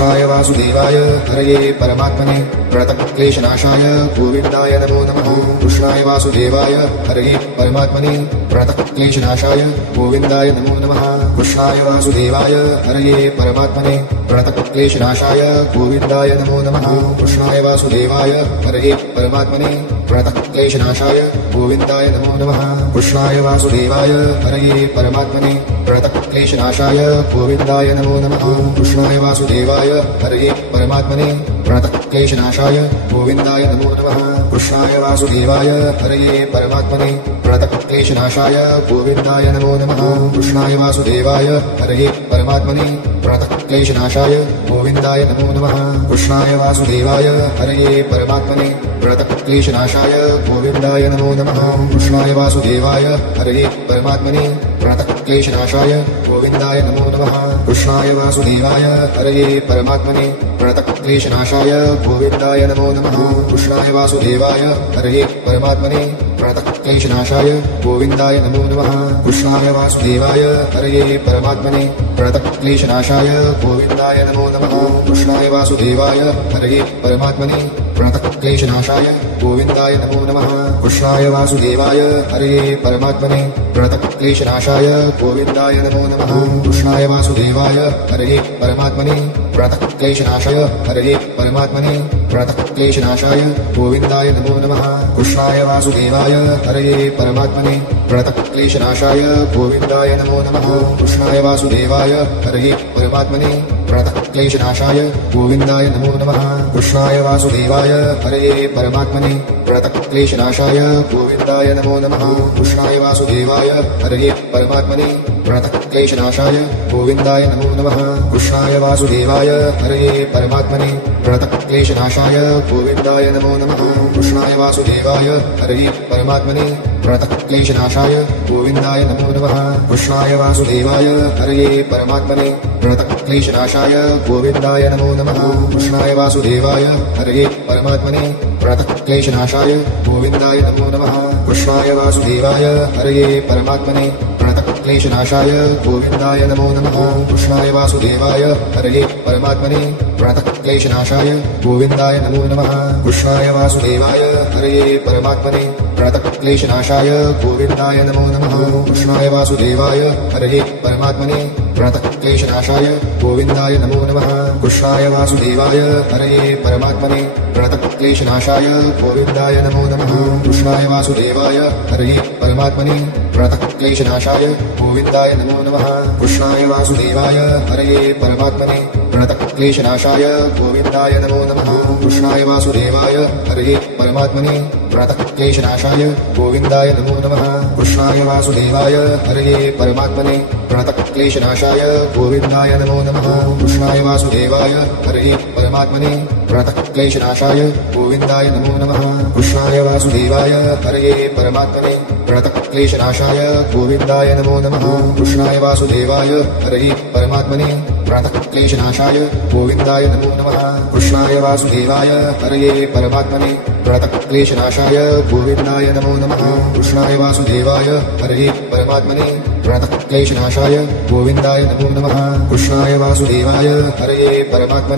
कृष्णाय वासुदेवाय हरये परमात्मने प्रणतक्लेशनाशाय गोविन्दाय नमो नमः। कृष्णाय वासुदेवाय हरये परमात्मने प्रणतक्लेशनाशाय गोविन्दाय नमो नमः। कृष्णाय वासुदेवाय हरये परमात्मने प्रणतक्लेशनाशाय गोविन्दाय नमो नमः। कृष्णाय वासुदेवाय हरये परमात्मने प्रणतक्लेशनाशाय गोविन्दाय नमो नमः। कृष्णाय वासुदेवाय हरये परमात्मने प्रणतक्लेशनाशाय गोविन्दाय नमो नमः। कृष्णाय वासुदेवाय हरये परमात्मने प्रणतक्लेशनाशाय गोविन्दाय नमो नमः। कृष्णाय वासुदेवाय हरये परमात्मने प्रणतक्लेशनाशाय गोविन्दाय नमो नमः। कृष्णाय वासुदेवाय हरये परमात्मने प्रणतक्लेशनाशाय गोविन्दाय नमो नमः। कृष्णाय वासुदेवाय हरये परमात्मने प्रणतक्लेशनाशाय गोविन्दाय नमो नमः। कृष्णाय वासुदेवाय हरये परमात्मने प्रणतक्लेशनाशाय गोविन्दाय नमो नमः। कृष्णाय वासुदेवाय हरये परमात्मने प्रणतक्लेशनाशाय गोविन्दाय नमो नमः। कृष्णाय वासुदेवाय हरये परमात्मने प्रणतक्लेशनाशाय गोविन्दाय नमो नमः। कृष्णाय वासुदेवाय हरये परमात्मने प्रणतक्लेशनाशाय गोविन्दाय नमो नमः। कृष्णाय वासुदेवाय हरये परमात्मने प्रणतक्लेशनाशाय गोविन्दाय नमो नमः। कृष्णाय वासुदेवाय हरये परमात्मने प्रणतक्लेशनाशाय गोविन्दाय नमो नमः। कृष्णाय वासुदेवाय हरये परमात्मने प्रणतक्लेशनाशाय हरये परमात्मने प्रणतक्लेशनाशाय गोविन्दाय नमो नमः। कृष्णाय वासुदेवाय हरये परमात्मने प्रणतक्लेशनाशाय गोविन्दाय नमो नमः। कृष्णाय वासुदेवाय हरये परमात्मने प्रणतक्लेशनाशाय गोविन्दाय नमो नमः। कृष्णाय वासुदेवाय हरये परमात्मने प्रणतक्लेशनाशाय गोविन्दाय नमो नमः। कृष्णाय वासुदेवाय हरये परमात्मने प्रणतक्लेशनाशाय गोविन्दाय नमो नमः। कृष्णाय वासुदेवाय हरये परमात्मने प्रणतक्लेशनाशाय गोविन्दाय नमो नमः। कृष्णाय वासुदेवाय हरये परमात्मने प्रणतक्लेशनाशाय गोविन्दाय नमो नमः। कृष्णाय वासुदेवाय हरये परमात्मने प्रणतक्लेशनाशाय गोविन्दाय नमो नमः। कृष्णाय वासुदेवाय हरये परमात्मने प्रणतक्लेशनाशाय गोविन्दाय नमो नमः। कृष्णाय वासुदेवाय हरये परमात्मने प्रणतक्लेशनाशाय गोविन्दाय नमो नमः। कृष्णाय वासुदेवाय हरये परमात्मने प्रणतक्लेशनाशाय गोविन्दाय नमो नमः। कृष्णाय वासुदेवाय हरये परमात्मने प्रणतक्लेशनाशाय गोविन्दाय नमो नमः। कृष्णाय वासुदेवाय हरये परमात्मने प्रणतक्लेशनाशाय गोविन्दाय नमो नमः। कृष्णाय वासुदेवाय हरये परमात्मने प्रणतक्लेशनाशाय गोविन्दाय नमो नमः। कृष्णाय वासुदेवाय हरये परमात्मने प्रणतक्लेशनाशाय गोविन्दाय नमो नमः। कृष्णाय वासुदेवाय हरये परमात्मने प्रणतक्लेशनाशाय गोविन्दाय नमो नमः। कृष्णाय वासुदेवाय हरये परमात्मने प्रणतक्लेशनाशाय गोविन्दाय नमो नमः। कृष्णाय वासुदेवाय हरये परमात्मने प्रणतक्लेशनाशाय गोविन्दाय नमो नमः। कृष्णाय वासुदेवाय हरये परमात्मने प्रणतक्लेशनाशाय गोविन्दाय नमो नमः। कृष्णाय वासुदेवाय हरये परमात्मने प्रणतक्लेशनाशाय गोविन्दाय नमो नमः। कृष्णाय वासुदेवाय हरये परमात्मने प्रणतक्लेशनाशाय गोविन्दाय नमो नमः। कृष्णाय वासुदेवाय हरये परमात्मने प्रणतक्लेशनाशाय गोविन्दाय नमो नमः। कृष्णाय वासुदेवाय हरये परमात्मने प्रणतक्लेशनाशाय गोविन्दाय नमो नमः। कृष्णाय वासुदेवाय हरये परमात्मने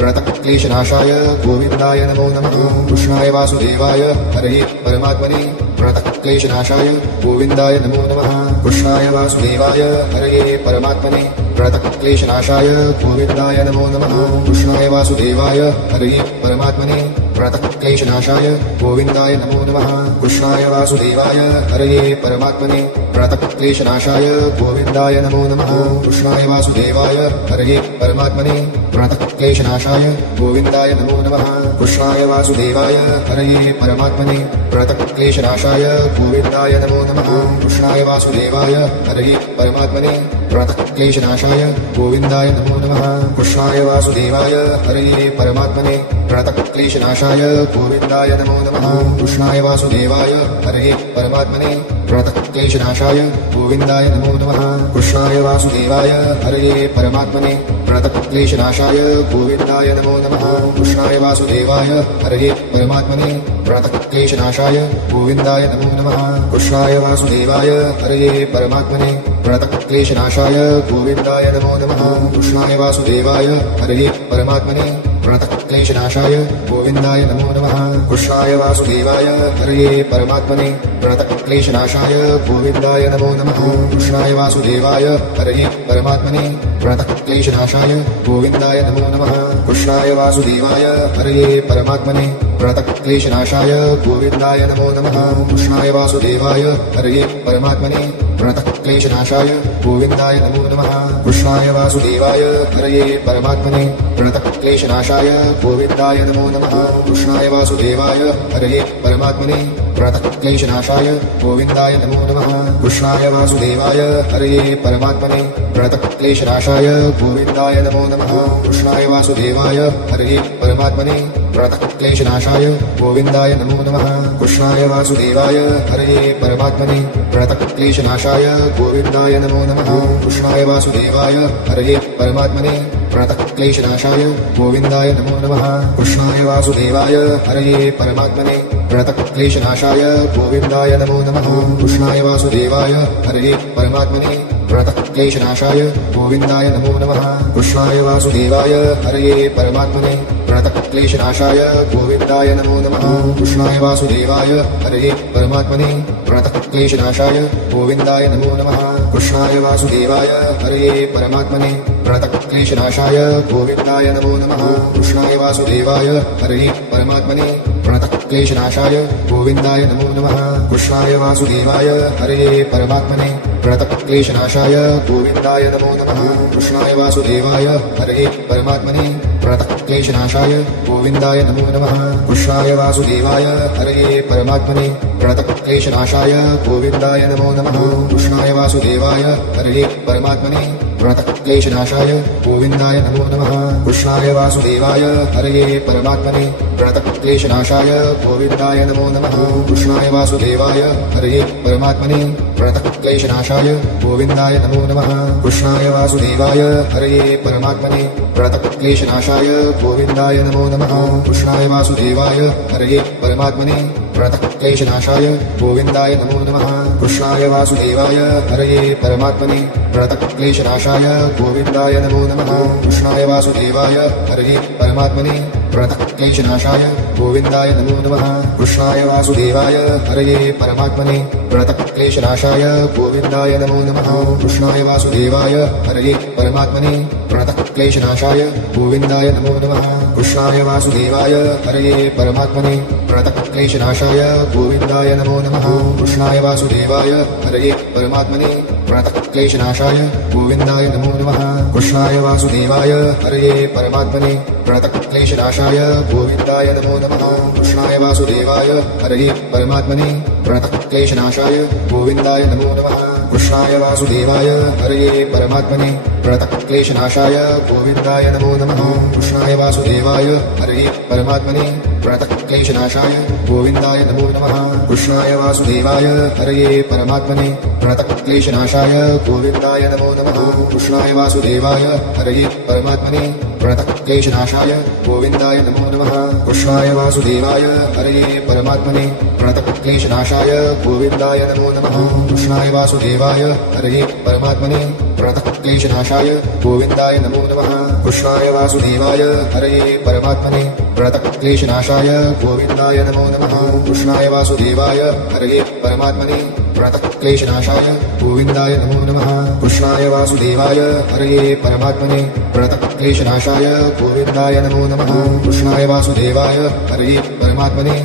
प्रणतक्लेशनाशाय गोविन्दाय नमो नमः। कृष्णाय वासुदेवाय हरये परमात्मने प्रणतक्लेशनाशाय गोविन्दाय नमो नमः। कृष्णाय वासुदेवाय हरये परमात्मने प्रणतक्लेशनाशाय गोविन्दाय नमो नमः। कृष्णाय वासुदेवाय हरये परमात्मने प्रणतक्लेशनाशाय गोविन्दाय नमो नमः। कृष्णाय वासुदेवाय हरये परमात्मने प्रणतक्लेशनाशाय गोविन्दाय नमो नमः। कृष्णाय वासुदेवाय हरये परमात्मने प्रणतक्लेशनाशाय गोविन्दाय नमो नमः। कृष्णाय वासुदेवाय हरये परमात्मने प्रणतक्लेशनाशाय गोविन्दाय नमो नमः। कृष्णाय वासुदेवाय हरये परमात्मने प्रणतक्लेशनाशाय गोविन्दाय नमो नमः। कृष्णाय वासुदेवाय हरये परमात्मने प्रणतक्लेशनाशाय गोविन्दाय नमो नमः। कृष्णाय वासुदेवाय हरये परमात्मने प्रणतक्लेशनाशाय गोविन्दाय नमो नमः। कृष्णाय वासुदेवाय हरये परमात्मने प्रणतक्लेशनाशाय गोविन्दाय नमो नमः। कृष्णाय वासुदेवाय हरये परमात्मने प्रणतक्लेशनाशाय गोविन्दाय नमो नमः। कृष्णाय वासुदेवाय हरये परमात्मने प्रणतक्लेशनाशाय गोविन्दाय नमो नमः कृष्णाय वासुदेवाय हरये परमात्मने प्रणतक्लेशनाशाय गोविन्दाय नमो नमः कृष्णाय वासुदेवाय हरये परमात्मने प्रणतक्लेशनाशाय गोविन्दाय नमो नमः कृष्णाय वासुदेवाय हरये परमात्मने प्रणतक्लेशनाशाय गोविन्दाय नमो नमः कृष्णाय वासुदेवाय हरये परमात्मने प्रणतक्लेशनाशाय गोविन्दाय नमो नमः कृष्णाय वासुदेवाय हरये परमात्मने प्रणतक्लेशनाशाय गोविन्दाय नमो नमः कृष्णाय वासुदेवाय हरये परमात्मने प्रणतक्लेशनाशाय गोविन्दाय नमो नमः कृष्णाय वासुदेवाय हरये परमात्मने प्रणतक्लेशनाशाय गोविन्दाय नमो नमः कृष्णाय वासुदेवाय हरये परमात्मने प्रणतक्लेशनाशाय गोविन्दाय नमो नमः कृष्णाय वासुदेवाय हरये परमात्मने प्रणतक्लेशनाशाय गोविन्दाय नमो नमः कृष्णाय वासुदेवाय हरये परमात्मने प्रणतक्लेशनाशाय गोविन्दाय नमो नमः कृष्णाय वासुदेवाय हरये परमात्मने प्रणतक्लेशनाशाय गोविन्दाय नमो नमः कृष्णाय वासुदेवाय हरये परमात्मने प्रणतक्लेशनाशाय गोविन्दाय नमो नमः कृष्णाय वासुदेवाय हरये परमात्मने प्रणतक्लेशनाशाय गोविन्दाय नमो नमः कृष्णाय वासुदेवाय हरये परमात्मने प्रणतक्लेशनाशाय गोविन्दाय नमो नमः कृष्णाय वासुदेवाय हरये परमात्मने प्रणतक्लेशनाशाय गोविन्दाय नमो नमः कृष्णाय वासुदेवाय हरये परमात्मने प्रणतक्लेशनाशाय गोविन्दाय नमो नमः कृष्णाय वासुदेवाय हरये परमात्मने प्रणतक्लेशनाशाय गोविन्दाय नमो नमः कृष्णाय वासुदेवाय हरये परमात्मने प्रणतक्लेशनाशाय गोविन्दाय नमो नमः कृष्णाय वासुदेवाय हरये परमात्मने प्रणतक्लेशनाशाय गोविन्दाय नमो नमः कृष्णाय वासुदेवाय हरये परमात्मने प्रणतक्लेशनाशाय गोविन्दाय नमो नमः कृष्णाय वासुदेवाय हरये परमात्मने प्रणतक्लेशनाशाय गोविन्दाय नमो नमः कृष्णाय वासुदेवाय हरये परमात्मने प्रणतक्लेशनाशाय गोविन्दाय नमो नमः कृष्णाय वासुदेवाय हरये परमात्मने प्रणतक्लेशनाशाय गोविन्दाय नमो नमः कृष्णाय वासुदेवाय हरये परमात्मने प्रणतक्लेशनाशाय गोविन्दाय नमो नमः कृष्णाय वासुदेवाय हरये परमात्मने प्रणतक्लेशनाशाय गोविन्दाय नमो नमः कृष्णाय वासुदेवाय हरये परमात्मने प्रणतक्लेशनाशाय गोविन्दाय नमो नमः कृष्णाय वासुदेवाय हरये परमात्मने प्रणतक्लेशनाशाय गोविन्दाय नमो नमः कृष्णाय वासुदेवाय हरये परमात्मने प्रणतक्लेशनाशाय गोविन्दाय नमो नमः कृष्णाय वासुदेवाय हरये परमात्मने प्रणतक्लेशनाशाय गोविन्दाय नमो नमः कृष्णाय वासुदेवाय हरये परमात्मने प्रणतक्लेशनाशाय गोविन्दाय नमो नमः कृष्णाय वासुदेवाय हरये परमात्मने प्रणतक्लेशनाशाय गोविन्दाय नमो नमः कृष्णाय वासुदेवाय हरये परमात्मने प्रणतक्लेशनाशाय गोविन्दाय नमो नमः कृष्णाय वासुदेवाय हरये परमात्मने प्रणतक्लेशनाशाय गोविन्दाय नमो नमः कृष्णाय वासुदेवाय हरये परमात्मने प्रणतक्लेशनाशाय गोविन्दाय नमो नमः कृष्णाय वासुदेवाय हरये परमात्मने प्रणतक्लेशनाशाय गोविन्दाय नमो नमः कृष्णाय वासुदेवाय हरये परमात्मने प्रणतक्लेशनाशाय गोविन्दाय नमो नमः कृष्णाय वासुदेवाय हरये परमात्मने प्रणतक्लेशनाशाय गोविन्दाय नमो नमः कृष्णाय वासुदेवाय हरये परमात्मने प्रणतक्लेशनाशाय गोविन्दाय नमो नमः कृष्णाय वासुदेवाय हरये परमात्मने प्रणतक्लेशनाशाय गोविन्दाय नमो नमः कृष्णाय वासुदेवाय हरये परमात्मने प्रणतक्लेशनाशाय गोविन्दाय नमो नमः कृष्णाय वासुदेवाय हरये परमात्मने प्रणतक्लेशनाशाय गोविन्दाय नमो नमः कृष्णाय वासुदेवाय हरये परमात्मने प्रणतक्लेशनाशाय गोविन्दाय नमो नमः कृष्णाय वासुदेवाय हरये परमात्मने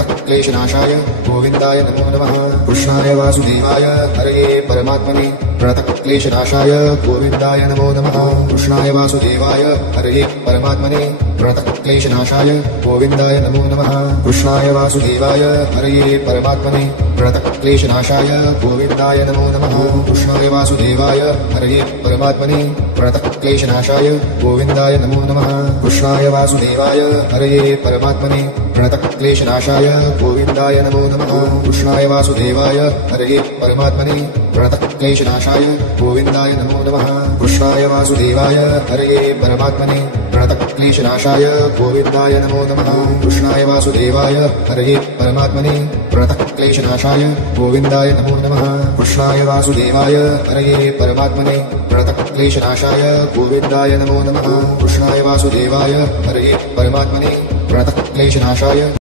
प्रणतक्लेशनाशाय गोविन्दाय नमो नमः कृष्णाय वासुदेवाय हरये परमात्मने प्रणतक्लेशनाशाय गोविन्दाय नमो नमः कृष्णाय वासुदेवाय हरये परमात्मने प्रणतक्लेशनाशाय गोविन्दाय नमो नमः कृष्णाय वासुदेवाय हरये परमात्मने प्रणतक्लेशनाशाय गोविन्दाय नमो नमः कृष्णाय वासुदेवाय हरये परमात्मने प्रणतक्लेशनाशाय गोविन्दाय नमो नमः कृष्णाय वासुदेवाय हरये परमात्मने प्रणतक्लेशनाशाय क्लेशनाशाय गोविन्दाय नमो नमः कृष्णाय वासुदेवाय हरये परमात्मने प्रणतक्लेशनाशाय गोविन्दाय नमो नमः कृष्णाय वासुदेवाय हरये परमात्मने प्रणतक्लेशनाशाय गोविन्दाय नमो नमः कृष्णाय वासुदेवाय हरये परमात्मने प्रणतक्लेशनाशाय गोविन्दाय नमो नमः कृष्णाय वासुदेवाय हरये परमात्मने प्रणतक्लेशनाशाय गोविन्दाय नमो नमः कृष्णाय वासुदेवाय हरये परमात्मने प्रणतक्लेशनाशाय